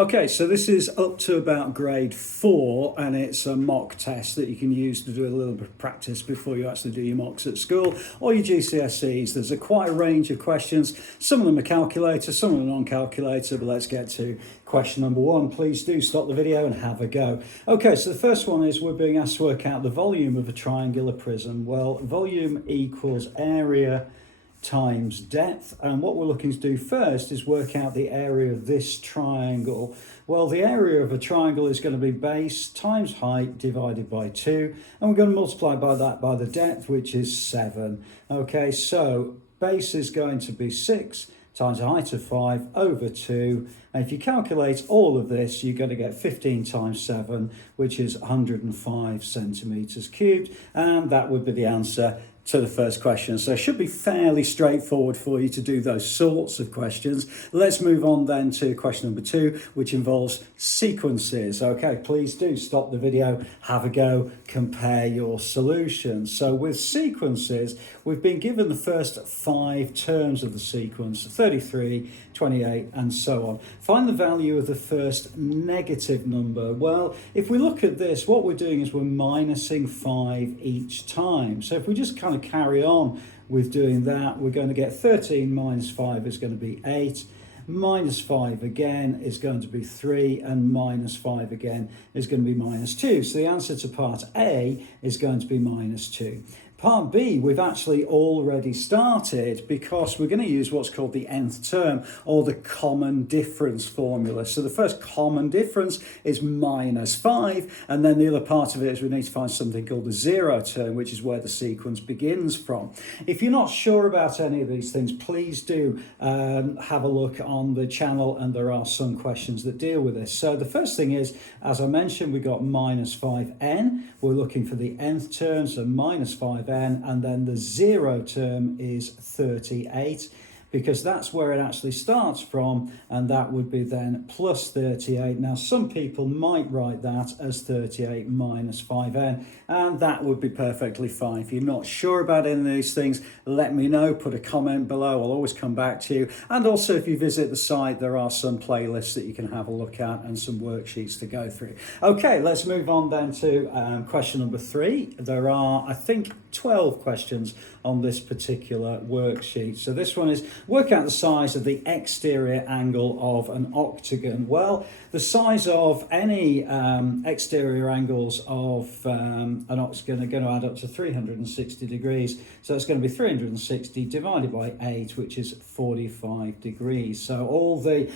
Okay, so this is up to about grade 4, and it's a mock test that you can use to do a little bit of practice before you actually do your mocks at school or your GCSEs. There's quite a range of questions. Some of them are calculator, some of them are non-calculator, but let's get to question number 1. Please do stop the video and have a go. Okay, so the first one is we're being asked to work out the volume of a triangular prism. Well, volume equals area times depth, and what we're looking to do first is work out the area of this triangle. Well, the area of a triangle is going to be base times height divided by 2, and we're going to multiply by that by the depth, which is 7. Okay, so base is going to be 6 times a height of 5 over 2, and if you calculate all of this, you're going to get 15 times 7, which is 105 centimetres cubed, and that would be the answer to the first question. So it should be fairly straightforward for you to do those sorts of questions. Let's move on then to question number 2, which involves sequences. Okay, please do stop the video, have a go, compare your solutions. So with sequences, we've been given the first 5 terms of the sequence, 33, 28, and so on. Find the value of the first negative number. Well, if we look at this, what we're doing is we're minusing 5 each time. So if we just kind of carry on with doing that, we're going to get 13 minus 5 is going to be 8. Minus 5 again is going to be 3, and minus 5 again is going to be minus 2. So the answer to part A is going to be minus 2. Part B, we've actually already started because we're going to use what's called the nth term, or the common difference formula. So the first common difference is minus 5, and then the other part of it is we need to find something called the zero term, which is where the sequence begins from. If you're not sure about any of these things, please do have a look on the channel, and there are some questions that deal with this. So the first thing is, as I mentioned, we got minus 5n. We're looking for the nth term, so minus 5n, and then the zero term is 38, because that's where it actually starts from, and that would be then plus 38. Now, some people might write that as 38 minus 5n, and that would be perfectly fine. If you're not sure about any of these things, let me know, put a comment below, I'll always come back to you. And also, if you visit the site, there are some playlists that you can have a look at and some worksheets to go through. Okay, let's move on then to question number 3. There are, I think, 12 questions on this particular worksheet. So this one is work out the size of the exterior angle of an octagon. Well, the size of any exterior angles of an octagon are going to add up to 360 degrees. So it's going to be 360 divided by 8, which is 45 degrees. So all the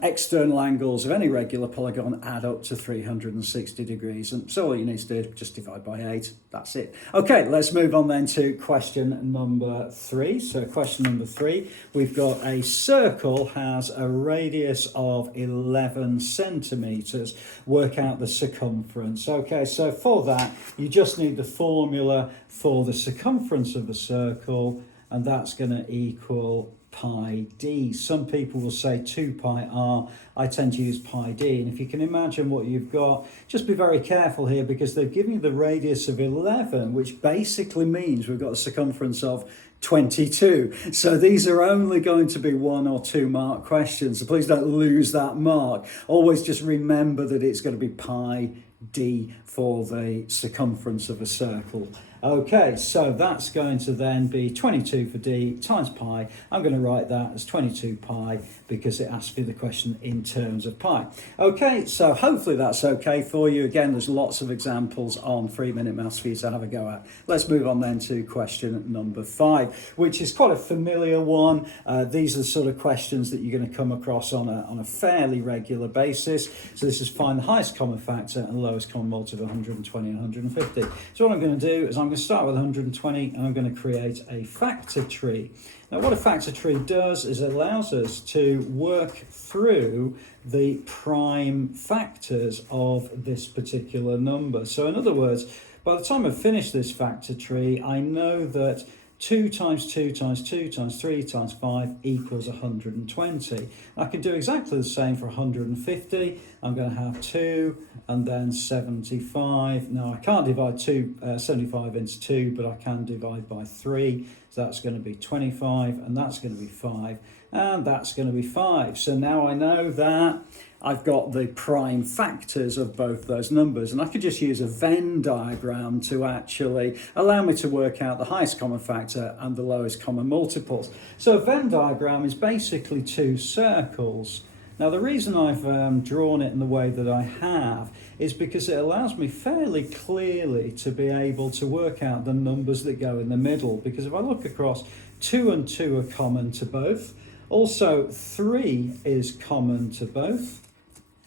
external angles of any regular polygon add up to 360 degrees. And so all you need to do is just divide by 8. That's it. Okay, let's move on then to question number 3. So question number 3, we've got a circle has a radius of 11 centimeters. Work out the circumference. Okay, so for that, you just need the formula for the circumference of a circle, and that's going to equal pi d. Some people will say 2 pi r. I tend to use pi d. And if you can imagine what you've got, just be very careful here, because they've given you the radius of 11, which basically means we've got a circumference of 22. So these are only going to be 1 or 2 mark questions. So please don't lose that mark. Always just remember that it's going to be pi d for the circumference of a circle. Okay, so that's going to then be 22 for d times pi. I'm going to write that as 22 pi because it asks me the question in terms of pi. Okay, so hopefully that's okay for you. Again, there's lots of examples on 3-Minute Maths for you to have a go at. Let's move on then to question number 5, which is quite a familiar one. These are the sort of questions that you're going to come across on a fairly regular basis. So this is find the highest common factor and lowest common multiple of 120 and 150. So what I'm going to do is I'm going to start with 120, and I'm going to create a factor tree. Now, what a factor tree does is it allows us to work through the prime factors of this particular number. So in other words, by the time I've finished this factor tree, I know that 2 times 2 times 2 times 3 times 5 equals 120. I can do exactly the same for 150. I'm going to have 2 and then 75. Now, I can't divide 75 into 2, but I can divide by 3. So that's going to be 25, and that's going to be 5, and that's going to be 5. So now I know that I've got the prime factors of both those numbers, and I could just use a Venn diagram to actually allow me to work out the highest common factor and the lowest common multiples. So a Venn diagram is basically two circles. Now the reason I've drawn it in the way that I have is because it allows me fairly clearly to be able to work out the numbers that go in the middle, because if I look across, 2 and 2 are common to both. Also 3 is common to both,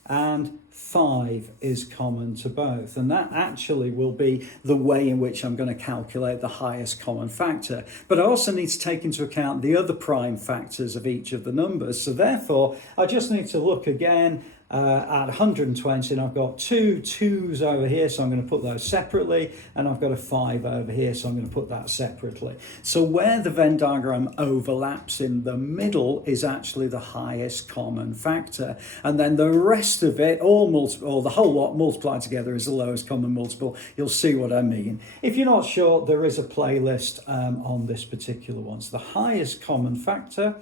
and 5 is common to both, and that actually will be the way in which I'm going to calculate the highest common factor. But I also need to take into account the other prime factors of each of the numbers, so therefore I just need to look again at 120, and I've got two 2's over here, so I'm going to put those separately, and I've got a 5 over here, so I'm going to put that separately. So where the Venn diagram overlaps in the middle is actually the highest common factor, and then the rest of it, or the whole lot multiplied together, is the lowest common multiple. You'll see what I mean. If you're not sure, there is a playlist on this particular one. So the highest common factor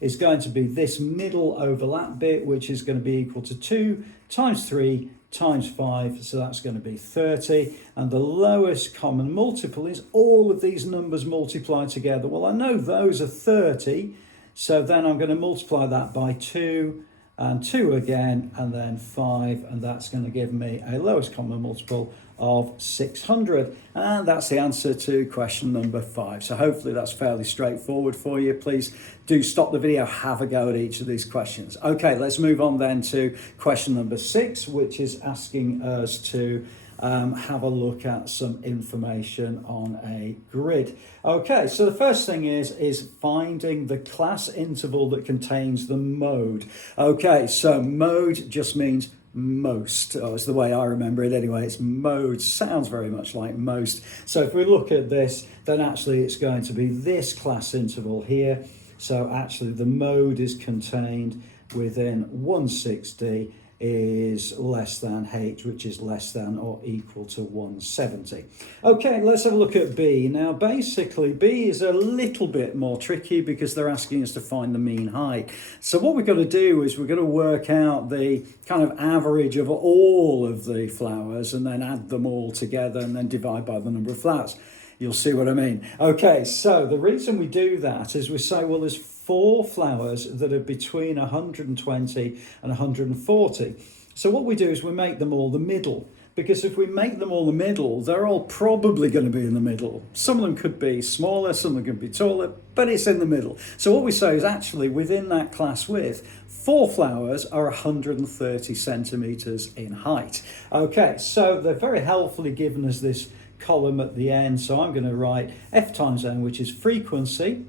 is going to be this middle overlap bit, which is going to be equal to 2 times 3 times 5, so that's going to be 30. And the lowest common multiple is all of these numbers multiplied together. Well, I know those are 30, so then I'm going to multiply that by 2, and 2 again, and then 5, and that's going to give me a lowest common multiple of 600, and that's the answer to question number 5. So hopefully that's fairly straightforward for you. Please do stop the video, have a go at each of these questions. Okay, let's move on then to question number 6, which is asking us to have a look at some information on a grid. Okay, so the first thing is finding the class interval that contains the mode. Okay, so mode just means most. Oh, it's the way I remember it anyway. It's mode, sounds very much like most. So if we look at this, then actually it's going to be this class interval here. So actually the mode is contained within 160 is less than h, which is less than or equal to 170. Okay, let's have a look at B. Now basically B is a little bit more tricky because they're asking us to find the mean height. So what we've got to do is we're going to work out the kind of average of all of the flowers and then add them all together and then divide by the number of flowers. You'll see what I mean. Okay, so the reason we do that is we say, well, there's 4 flowers that are between 120 and 140. So what we do is we make them all the middle, because if we make them all the middle, they're all probably going to be in the middle. Some of them could be smaller, some of them could be taller, but it's in the middle. So what we say is actually within that class width, 4 flowers are 130 centimeters in height. Okay, so they're very helpfully given us this column at the end. So I'm going to write F times N, which is frequency,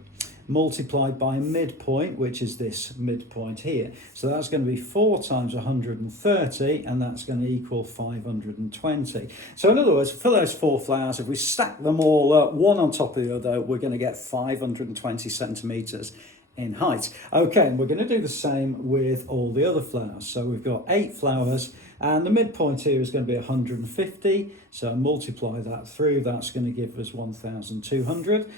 multiplied by midpoint, which is this midpoint here. So that's going to be 4 times 130, and that's going to equal 520. So in other words, for those 4 flowers, if we stack them all up, one on top of the other, we're going to get 520 centimeters in height. Okay, and we're going to do the same with all the other flowers. So we've got 8 flowers, and the midpoint here is going to be 150. So multiply that through, that's going to give us 1,200.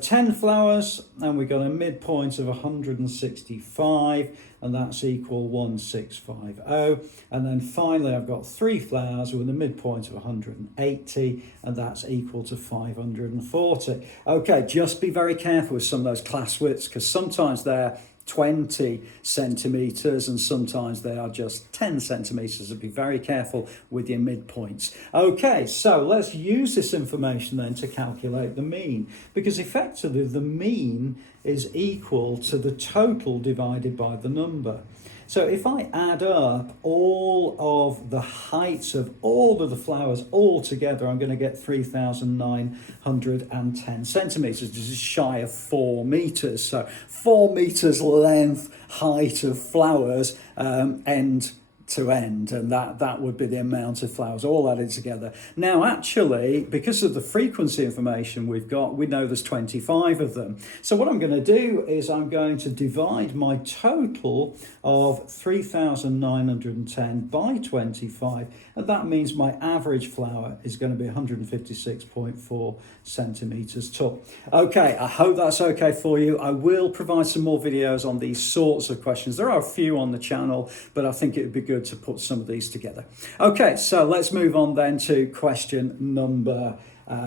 10 flowers, and we've got a midpoint of 165, and that's equal 1650. And then finally, I've got 3 flowers with a midpoint of 180, and that's equal to 540. Okay, just be very careful with some of those class widths, because sometimes they're 20 centimeters and sometimes they are just 10 centimeters. So be very careful with your midpoints. Okay, so let's use this information then to calculate the mean, because effectively the mean is equal to the total divided by the number. So if I add up all of the heights of all of the flowers all together, I'm going to get 3,910 centimeters. This is shy of 4 meters. So 4 meters length height of flowers, end to end, and that would be the amount of flowers all added together. Now actually, because of the frequency information we've got, we know there's 25 of them. So what I'm going to do is I'm going to divide my total of 3,910 by 25, and that means my average flower is going to be 156.4 centimeters tall. Okay, I hope that's okay for you. I will provide some more videos on these sorts of questions. There are a few on the channel, but I think it would be good to put some of these together. Okay, so let's move on then to question number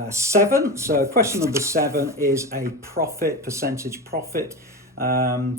7. So question number 7 is a percentage profit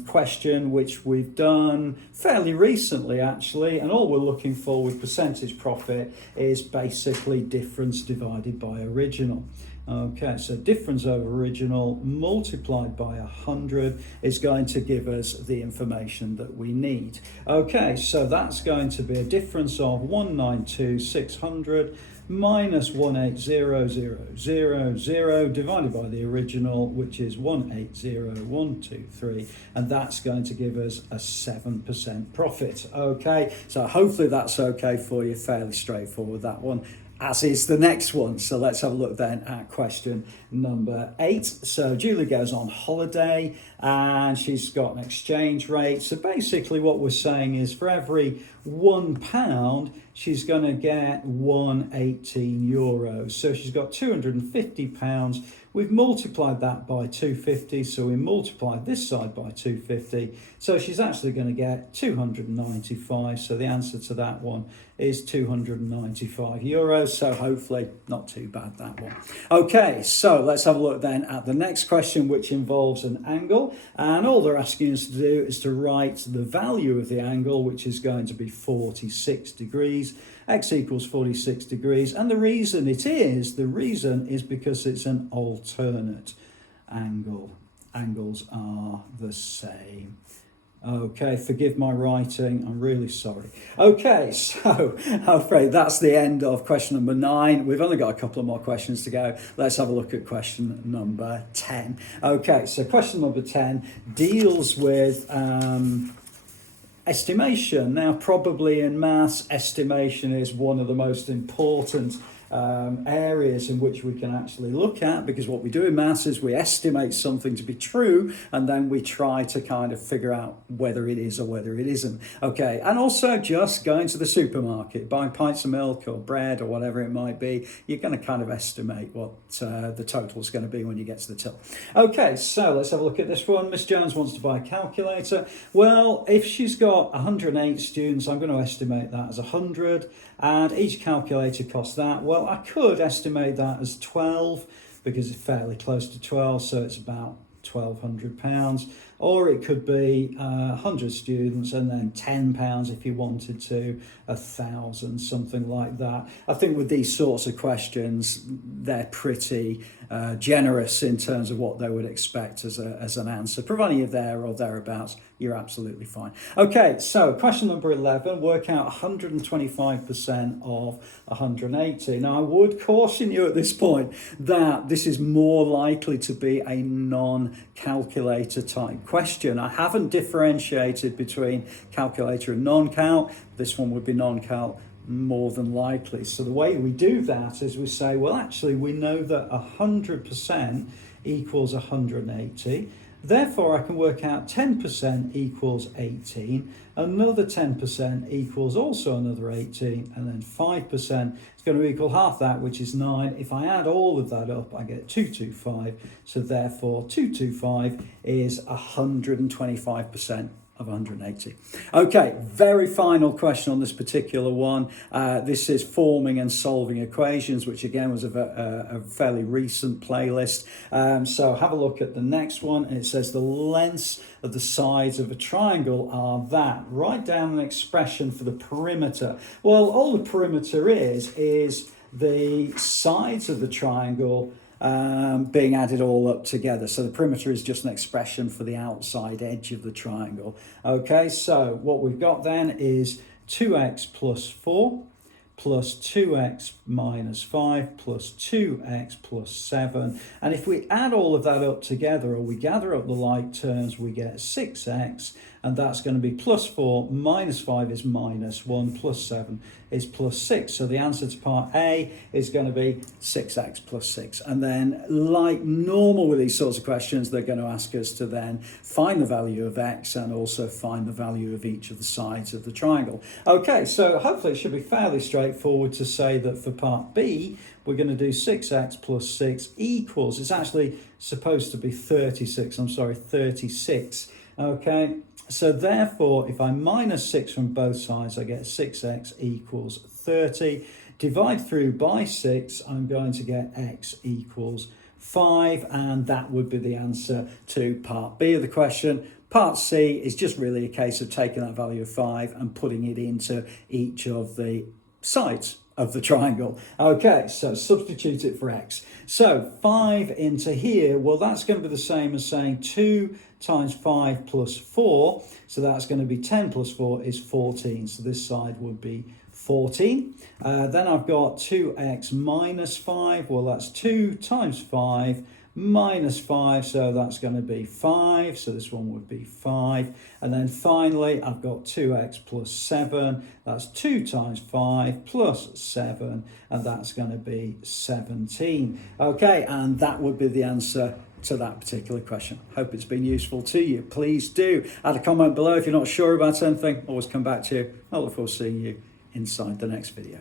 question, which we've done fairly recently actually, and all we're looking for with percentage profit is basically difference divided by original. Okay, so difference over original multiplied by 100 is going to give us the information that we need. Okay, so that's going to be a difference of 192,600 minus 180,000 divided by the original, which is 180,123, and that's going to give us a 7% profit. Okay, so hopefully that's okay for you. Fairly straightforward, that one, as is the next one. So let's have a look then at question number 8. So Julie goes on holiday and she's got an exchange rate. So basically what we're saying is for every £1, she's going to get 118 euros. So she's got £250. We've multiplied that by 250, so we multiplied this side by 250. So she's actually going to get 295. So the answer to that one is 295 euros. So hopefully not too bad, that one. Okay, so let's have a look then at the next question, which involves an angle. And all they're asking us to do is to write the value of the angle, which is going to be 46 degrees. X equals 46 degrees. And the reason is because it's an alternate angle. Angles are the same. Okay, forgive my writing, I'm really sorry. Okay, so I'm afraid that's the end of question number 9. We've only got a couple of more questions to go. Let's have a look at question number 10. Okay, so question number 10 deals with estimation. Now, probably in maths, estimation is one of the most important areas in which we can actually look at, because what we do in maths is we estimate something to be true and then we try to kind of figure out whether it is or whether it isn't. Okay, and also just going to the supermarket, buying pints of milk or bread or whatever it might be, you're going to kind of estimate what the total is going to be when you get to the till. Okay, so let's have a look at this one. Miss Jones wants to buy a calculator. Well, if she's got 108 students, I'm going to estimate that as 100, and each calculator costs that. Well, I could estimate that as 12 because it's fairly close to 12, so it's about £1,200. Or it could be 100 students and then £10 if you wanted to, 1,000, something like that. I think with these sorts of questions, they're pretty generous in terms of what they would expect as an answer. Providing you're there or thereabouts, you're absolutely fine. Okay, so question number 11, work out 125% of 180. Now, I would caution you at this point that this is more likely to be a non-calculator type question. I haven't differentiated between calculator and non-calc. This one would be non-calc more than likely. So the way we do that is we say, well, actually, we know that 100% equals 180. Therefore, I can work out 10% equals 18, another 10% equals also another 18, and then 5% is going to equal half that, which is 9. If I add all of that up, I get 225. So therefore, 225 is 125% of 180. Okay, very final question on this particular one. This is forming and solving equations, which again was a fairly recent playlist. So have a look at the next one, and it says the lengths of the sides of a triangle are that. Write down an expression for the perimeter. Well, all the perimeter is the sides of the triangle being added all up together. So the perimeter is just an expression for the outside edge of the triangle. Okay, so what we've got then is 2x plus 4 plus 2x minus 5 plus 2x plus 7. And if we add all of that up together, or we gather up the like terms, we get 6x and that's going to be plus 4 minus 5 is minus 1 plus 7 is plus 6. So the answer to part A is going to be 6x plus 6. And then, like normal with these sorts of questions, they're going to ask us to then find the value of x and also find the value of each of the sides of the triangle. Okay, so hopefully it should be fairly straightforward to say that for part B, we're going to do 6x plus 6 equals, it's actually supposed to be 36, 36. Okay, so therefore, if I minus 6 from both sides, I get 6x equals 30. Divide through by 6, I'm going to get x equals 5, and that would be the answer to part B of the question. Part C is just really a case of taking that value of 5 and putting it into each of the sides of the triangle. Okay, so substitute it for x. So 5 into here, well, that's going to be the same as saying 2 times 5 plus 4. So that's going to be 10 plus 4 is 14. So this side would be 14. Then I've got 2x minus 5. Well, that's 2 times 5 minus 5, so that's going to be 5, so this one would be 5. And then finally, I've got 2x plus 7, that's 2 times 5 plus 7, and that's going to be 17. Okay, and that would be the answer to that particular question. Hope it's been useful to you. Please do add a comment below if you're not sure about anything. Always come back to you. I look forward to seeing you inside the next video.